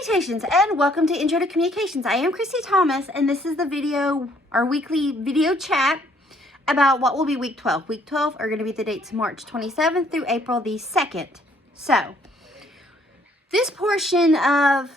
Salutations and welcome to Intro to Communications. I am Christy Thomas and this is the video, our weekly video chat about what will be week 12. Week 12 are going to be the dates March 27th through April the 2nd. So, this portion of,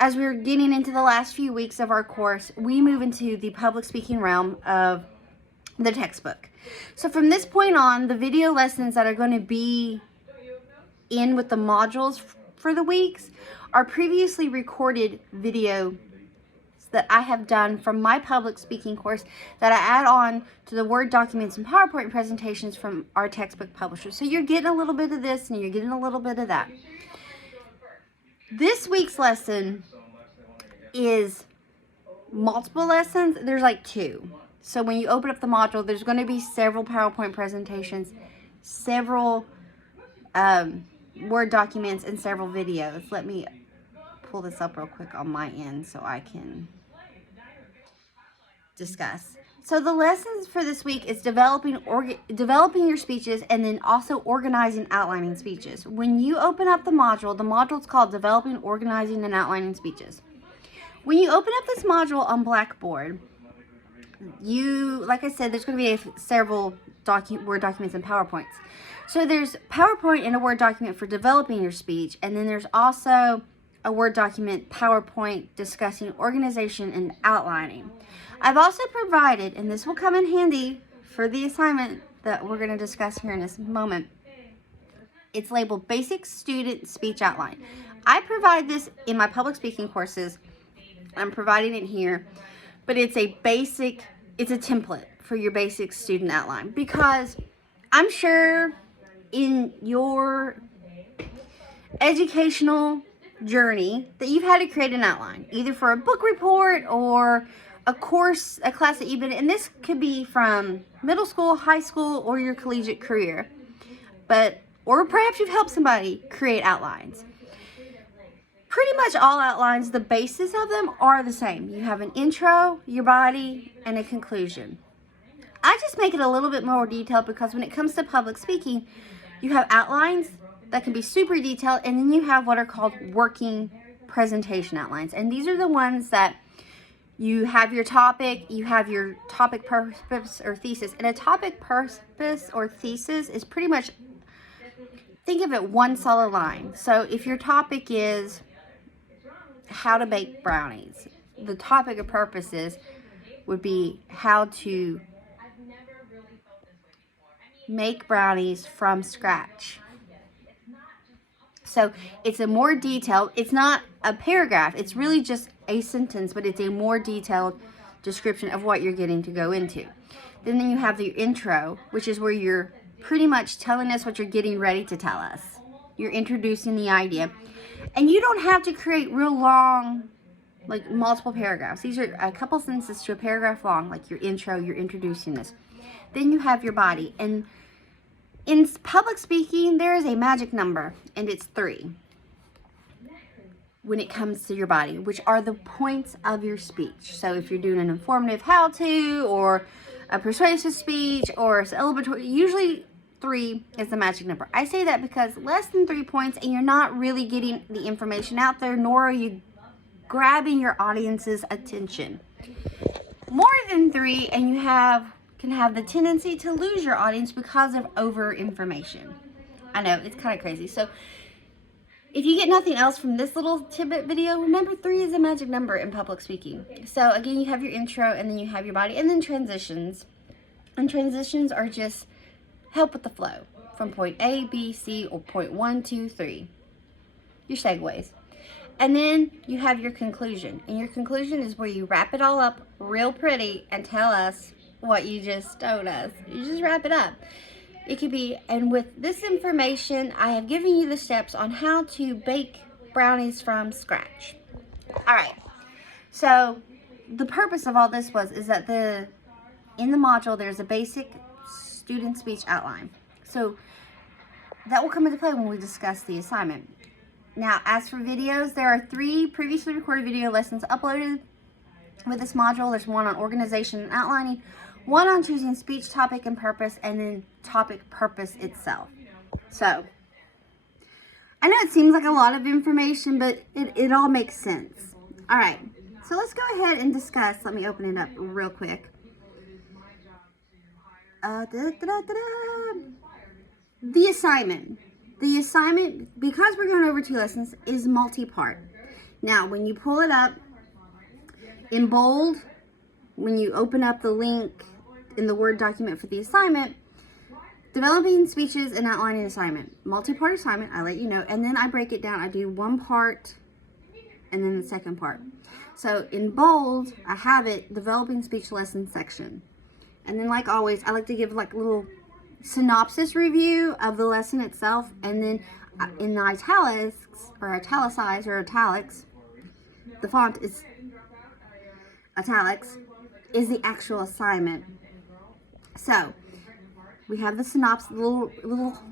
as we're getting into the last few weeks of our course, we move into the public speaking realm of the textbook. So from this point on, the video lessons that are going to be in with the modules for the weeks are previously recorded videos that I have done from my public speaking course that I add on to the Word documents and PowerPoint presentations from our textbook publisher. So you're getting a little bit of this and you're getting a little bit of that. This week's lesson is multiple lessons. There's like two. So when you open up the module, there's going to be several PowerPoint presentations, several Word documents, and several videos. Let me pull this up real quick on my end so I can discuss. So the lessons for this week is developing your speeches and then also organizing, outlining speeches. When you open up the module is called Developing, Organizing, and Outlining Speeches. When you open up this module on Blackboard, like I said, there's going to be several Word documents and PowerPoints. So there's PowerPoint in a Word document for developing your speech, and then there's also a Word document, PowerPoint, discussing organization and outlining. I've also provided, and this will come in handy for the assignment that we're going to discuss here in this moment, it's labeled Basic Student Speech Outline. I provide this in my public speaking courses. I'm providing it here, but it's a template for your basic student outline, because I'm sure in your educational journey that you've had to create an outline, either for a book report or a class that you've been in. And this could be from middle school, high school, or your collegiate career. Or perhaps you've helped somebody create outlines. Pretty much all outlines, the basis of them are the same. You have an intro, your body, and a conclusion. I just make it a little bit more detailed because when it comes to public speaking, you have outlines that can be super detailed, and then you have what are called working presentation outlines. And these are the ones that you have your topic purpose or thesis. And a topic purpose or thesis is pretty much, think of it one solid line. So if your topic is how to bake brownies, the topic of purposes would be how to make brownies from scratch. So it's a more detailed, it's not a paragraph, it's really just a sentence, but it's a more detailed description of what you're getting to go into. Then you have the intro, which is where you're pretty much telling us what you're getting ready to tell us. You're introducing the idea. And you don't have to create real long, like multiple paragraphs. These are a couple sentences to a paragraph long, like your intro, you're introducing this. Then you have your body. And in public speaking, there is a magic number, and it's 3 when it comes to your body, which are the points of your speech. So if you're doing an informative how-to or a persuasive speech or a celebratory, usually 3 is the magic number. I say that because less than 3 points and you're not really getting the information out there, nor are you grabbing your audience's attention. More than 3 and you can have the tendency to lose your audience because of over information. I know, it's kind of crazy. So if you get nothing else from this little tidbit video, remember 3 is a magic number in public speaking. So again, you have your intro, and then you have your body, and then transitions. And transitions are just help with the flow from point A, B, C, or point 1, 2, 3. Your segues. And then you have your conclusion. And your conclusion is where you wrap it all up real pretty and tell us what you just told us. You just wrap it up. It could be, and with this information, I have given you the steps on how to bake brownies from scratch. All right. So the purpose of all this is that in the module, there's a basic student speech outline. So that will come into play when we discuss the assignment. Now, as for videos, there are 3 previously recorded video lessons uploaded with this module. There's one on organization and outlining, one on choosing speech topic and purpose, and then topic purpose itself. So I know it seems like a lot of information, but it all makes sense. All right, so let's go ahead and discuss. Let me open it up real quick. The assignment. The assignment, because we're going over 2 lessons, is multi-part. Now, when you pull it up in bold, when you open up the link in the Word document for the assignment, developing speeches and outlining assignment. Multi-part assignment, I let you know, and then I break it down. I do 1 part and then the second part. So in bold, I have it, developing speech lesson section. And then like always, I like to give like a little synopsis review of the lesson itself, and then in the italics or italicized or italics, the font is italics, is the actual assignment. So we have the synopsis, little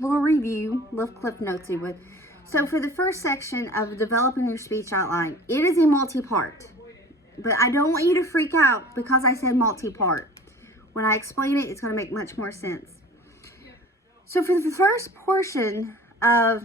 review, little clip notes you would. So for the first section of developing your speech outline, it is a multi-part, but I don't want you to freak out because I said multi-part. When I explain it, it's going to make much more sense. So for the first portion of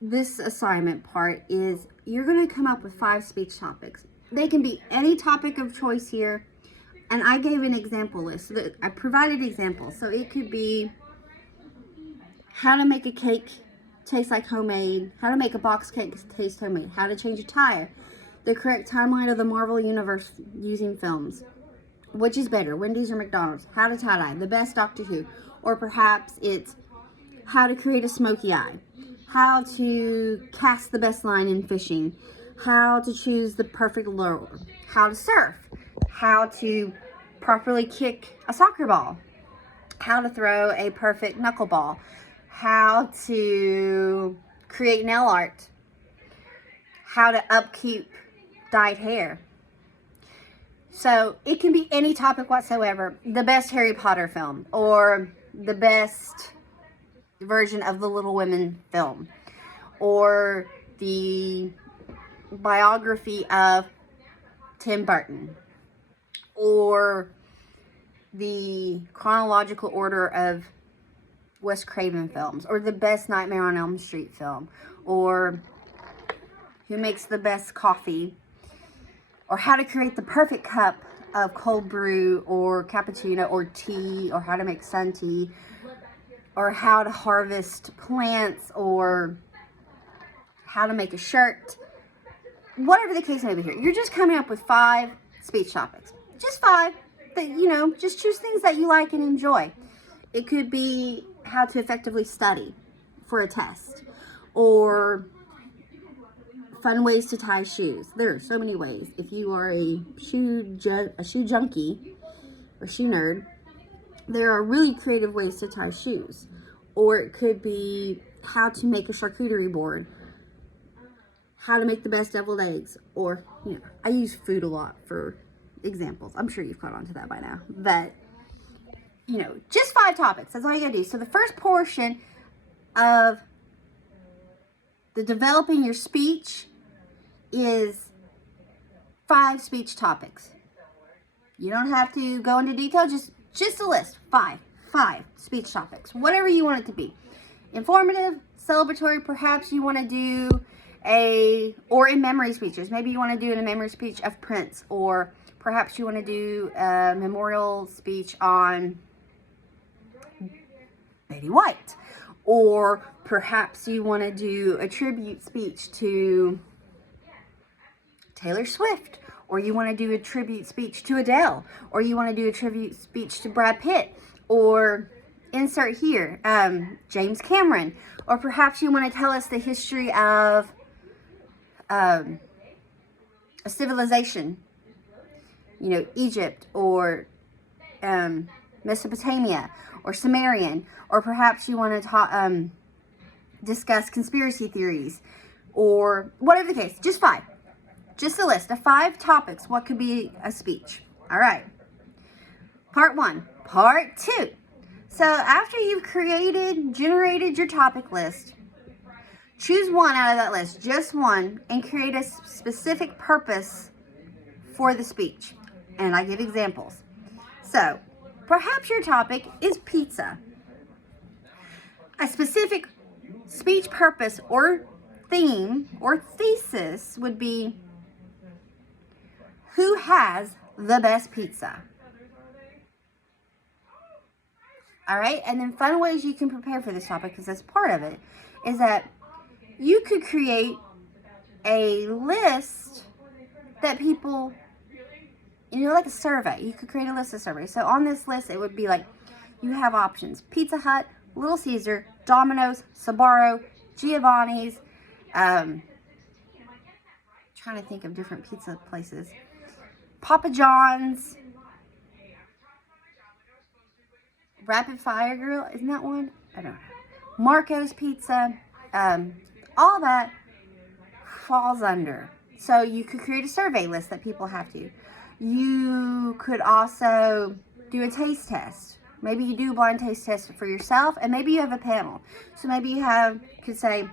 this assignment part is you're going to come up with 5 speech topics. They can be any topic of choice here, and I gave an example list. So I provided examples. So it could be how to make a cake taste like homemade, how to make a box cake taste homemade, how to change a tire, the correct timeline of the Marvel Universe using films, which is better, Wendy's or McDonald's, how to tie-dye, the best Doctor Who, or perhaps it's how to create a smoky eye, how to cast the best line in fishing, how to choose the perfect lure, how to surf, how to properly kick a soccer ball, how to throw a perfect knuckleball, how to create nail art, how to upkeep dyed hair. So it can be any topic whatsoever. The best Harry Potter film, or the best version of the Little Women film, or the biography of Tim Burton, or the chronological order of Wes Craven films, or the best Nightmare on Elm Street film, or who makes the best coffee, or how to create the perfect cup of cold brew or cappuccino or tea, or how to make sun tea, or how to harvest plants, or how to make a shirt. Whatever the case may be here, you're just coming up with 5 speech topics. Just 5 that, you know, just choose things that you like and enjoy. It could be how to effectively study for a test, or fun ways to tie shoes. There are so many ways. If you are a shoe junkie or shoe nerd, there are really creative ways to tie shoes. Or it could be how to make a charcuterie board, how to make the best deviled eggs, or, you know, I use food a lot for examples. I'm sure you've caught on to that by now. But, you know, just 5 topics. That's all you gotta do. So the first portion of the developing your speech is 5 speech topics. You don't have to go into detail, just a list. 5 speech topics, whatever you want it to be. Informative, celebratory, perhaps you want to do or in memory speeches. Maybe you want to do in a memory speech of Prince, or perhaps you want to do a memorial speech on Betty White, or perhaps you want to do a tribute speech to Taylor Swift, or you want to do a tribute speech to Adele, or you want to do a tribute speech to Brad Pitt, or insert here, James Cameron, or perhaps you want to tell us the history of a civilization, you know, Egypt, or Mesopotamia, or Sumerian, or perhaps you want to discuss conspiracy theories, or whatever the case. Just 5. Just a list of 5 topics. What could be a speech? All right. Part 1. Part 2. So after you've generated your topic list, choose one out of that list, just one, and create a specific purpose for the speech. And I give examples. So perhaps your topic is pizza. A specific speech purpose or theme or thesis would be, who has the best pizza? All right, and then fun ways you can prepare for this topic, because that's part of it, is that you could create a list that people, like a survey. You could create a list of surveys. So on this list, it would be like, you have options: Pizza Hut, Little Caesar, Domino's, Sbarro, Giovanni's, trying to think of different pizza places, Papa John's, Rapid Fire Grill, isn't that one? I don't know. Marco's Pizza, all that falls under. So you could create a survey list that people have to. You could also do a taste test. Maybe you do a blind taste test for yourself, and maybe you have a panel. So maybe you could say,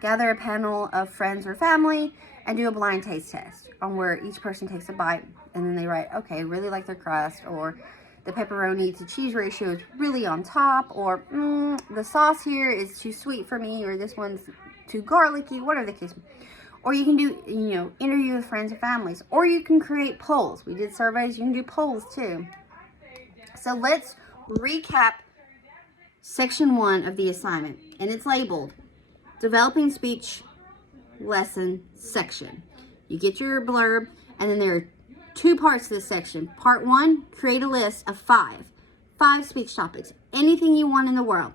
gather a panel of friends or family and do a blind taste test on where each person takes a bite, and then they write, okay, really like their crust, or the pepperoni to cheese ratio is really on top, or the sauce here is too sweet for me, or this one's too garlicky, whatever the case. Or you can do, interview with friends and families, or you can create polls. We did surveys, you can do polls too. So let's recap section 1 of the assignment, and it's labeled Developing Speech Lesson Section. You get your blurb, and then there are 2 parts to this section. Part 1, create a list of 5 speech topics, anything you want in the world.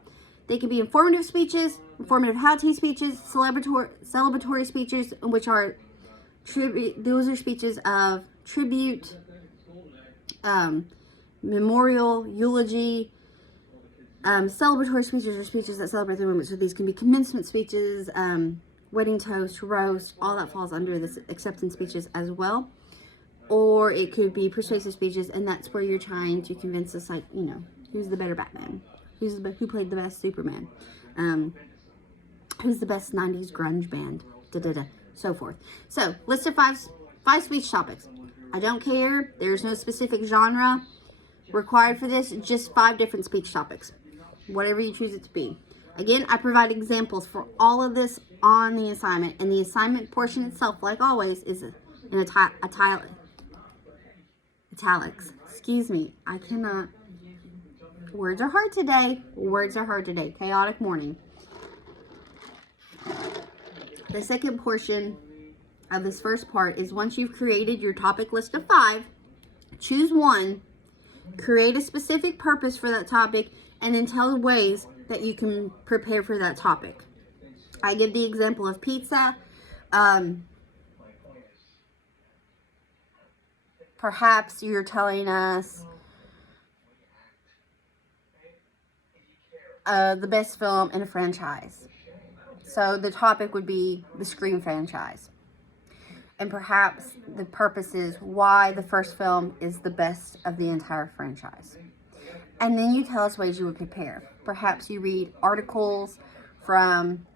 They can be informative speeches, informative how-to speeches, celebratory speeches, which are those are speeches of tribute, memorial, eulogy. Celebratory speeches are speeches that celebrate the moment. So these can be commencement speeches, wedding toast, roast, all that falls under this acceptance speeches as well. Or it could be persuasive speeches, and that's where you're trying to convince us, like, who's the better Batman? Who played the best Superman? Who's the best 90s grunge band? So forth. So, list of five speech topics. I don't care. There's no specific genre required for this. Just 5 different speech topics. Whatever you choose it to be. Again, I provide examples for all of this on the assignment. And the assignment portion itself, like always, is in italics. Excuse me. I cannot. Words are hard today. Chaotic morning. The second portion of this first part is, once you've created your topic list of 5, choose one, create a specific purpose for that topic, and then tell ways that you can prepare for that topic. I give the example of pizza. Perhaps you're telling us the best film in a franchise. So the topic would be the Scream franchise. And perhaps the purpose is why the first film is the best of the entire franchise. And then you tell us ways you would prepare. Perhaps you read articles from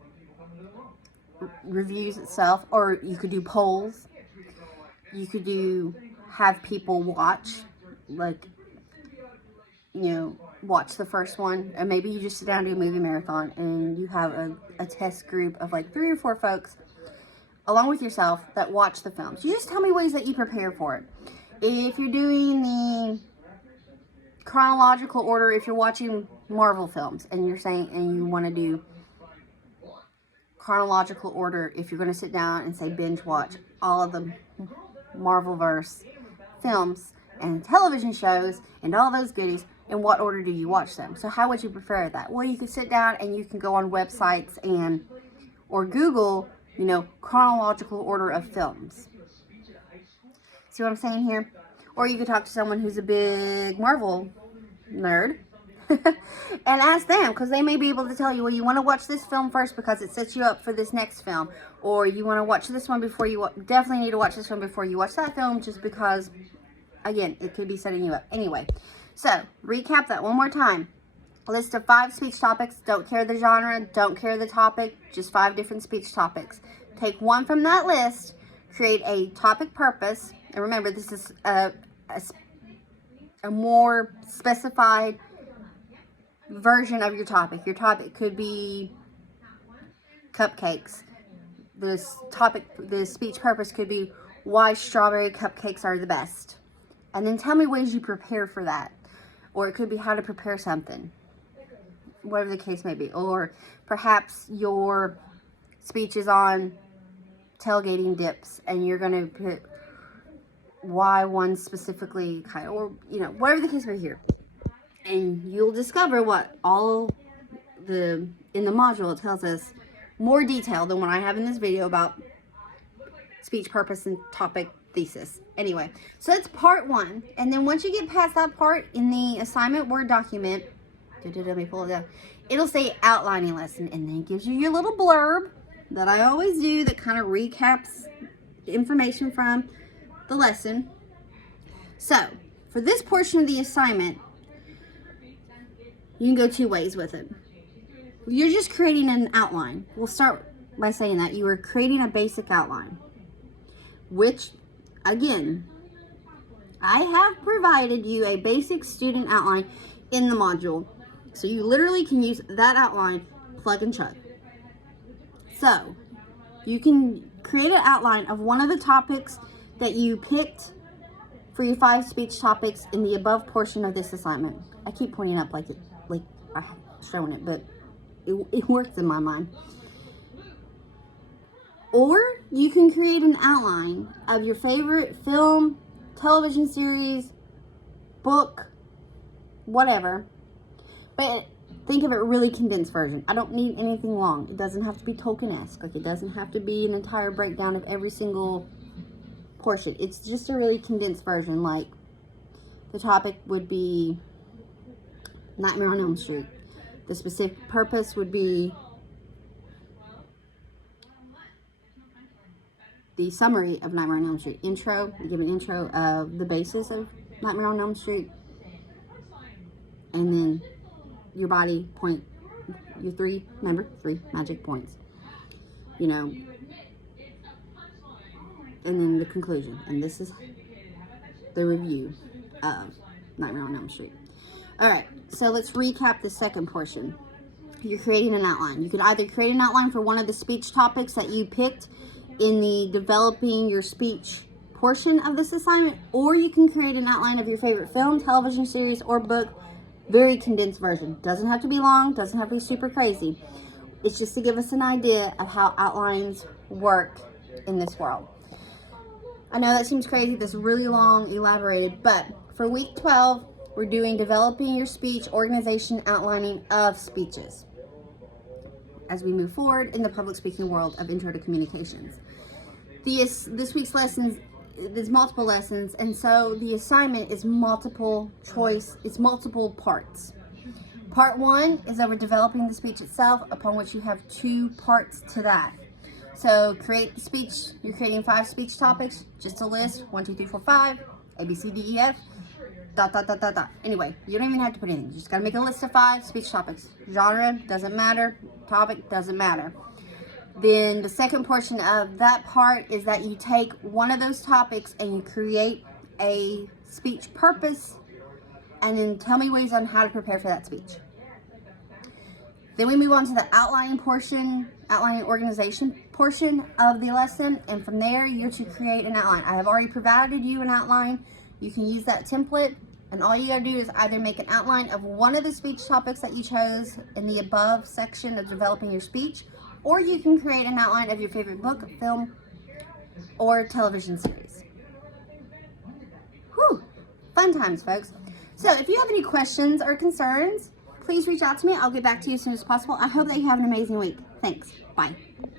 reviews itself, or you could do polls. You could have people watch, watch the first one, and maybe you just sit down and do a movie marathon, and you have a test group of 3 or 4 folks along with yourself that watch the films. You just tell me ways that you prepare for it. If you're doing the chronological order, if you're watching Marvel films and you want to do chronological order, if you're going to sit down and say binge watch all of the Marvelverse films and television shows and all those goodies, in what order do you watch them? So how would you prefer that? Well, you can sit down and you can go on websites or Google, chronological order of films. See what I'm saying here? Or you could talk to someone who's a big Marvel nerd and ask them, because they may be able to tell you, well, you want to watch this film first because it sets you up for this next film, or you want to watch this one before you definitely need to watch this one before you watch that film, just because, again, it could be setting you up. Anyway, so recap that one more time. A list of 5 speech topics. Don't care the genre, don't care the topic, just 5 different speech topics. Take one from that list, create a topic purpose, and remember, this is a more specified version of your topic. Your topic could be cupcakes. The speech purpose could be why strawberry cupcakes are the best. And then tell me ways you prepare for that. Or it could be how to prepare something. Whatever the case may be. Or perhaps your speech is on tailgating dips and you're going to put why one specifically kind of, or you know, whatever the case may be here. And you'll discover what all in the module it tells us more detail than what I have in this video about speech purpose and topic thesis. Anyway, so that's part 1. And then once you get past that part in the assignment Word document, let me pull it down, it'll say outlining lesson, and then it gives you your little blurb that I always do that kind of recaps information from the lesson. So for this portion of the assignment, you can go 2 ways with it. You're just creating an outline. We'll start by saying that you are creating a basic outline, which again, I have provided you a basic student outline in the module. So you literally can use that outline, plug and chug. So you can create an outline of one of the topics that you picked for your 5 speech topics in the above portion of this assignment. I keep pointing up like I'm showing it, but it works in my mind. Or you can create an outline of your favorite film, television series, book, whatever. But think of it really condensed version. I don't need anything long. It doesn't have to be Tolkien-esque. Like, it doesn't have to be an entire breakdown of every single portion. It's just a really condensed version. Like, the topic would be Nightmare on Elm Street. The specific purpose would be the summary of Nightmare on Elm Street. Intro, you give an intro of the basis of Nightmare on Elm Street. And then your body point, your 3 magic points. You know. And then the conclusion. And this is the review of Nightmare on Elm Street. Alright, so let's recap the second portion. You're creating an outline. You could either create an outline for one of the speech topics that you picked in the developing your speech portion of this assignment, or you can create an outline of your favorite film, television series, or book. Very condensed version. Doesn't have to be long, doesn't have to be super crazy. It's just to give us an idea of how outlines work in this world. I know that seems crazy, this really long, elaborated, but for week 12, we're doing developing your speech, organization, outlining of speeches as we move forward in the public speaking world of Intro to Communications. This week's lessons, there's multiple lessons, and so the assignment is multiple choice, it's multiple parts. Part 1 is over developing the speech itself, upon which you have 2 parts to that. So create the speech, you're creating 5 speech topics, just a list, 1, 2, 3, 4, 5, A, B, C, D, E, F, ... Anyway, you don't even have to put anything, you just gotta make a list of 5 speech topics. Genre, doesn't matter, topic, doesn't matter. Then the second portion of that part is that you take one of those topics and you create a speech purpose, and then tell me ways on how to prepare for that speech. Then we move on to the outlining portion, outlining organization portion of the lesson, and from there you're to create an outline. I have already provided you an outline. You can use that template, and all you gotta do is either make an outline of one of the speech topics that you chose in the above section of developing your speech, or you can create an outline of your favorite book, film, or television series. Whew, fun times, folks. So if you have any questions or concerns, please reach out to me. I'll get back to you as soon as possible. I hope that you have an amazing week. Thanks. Bye.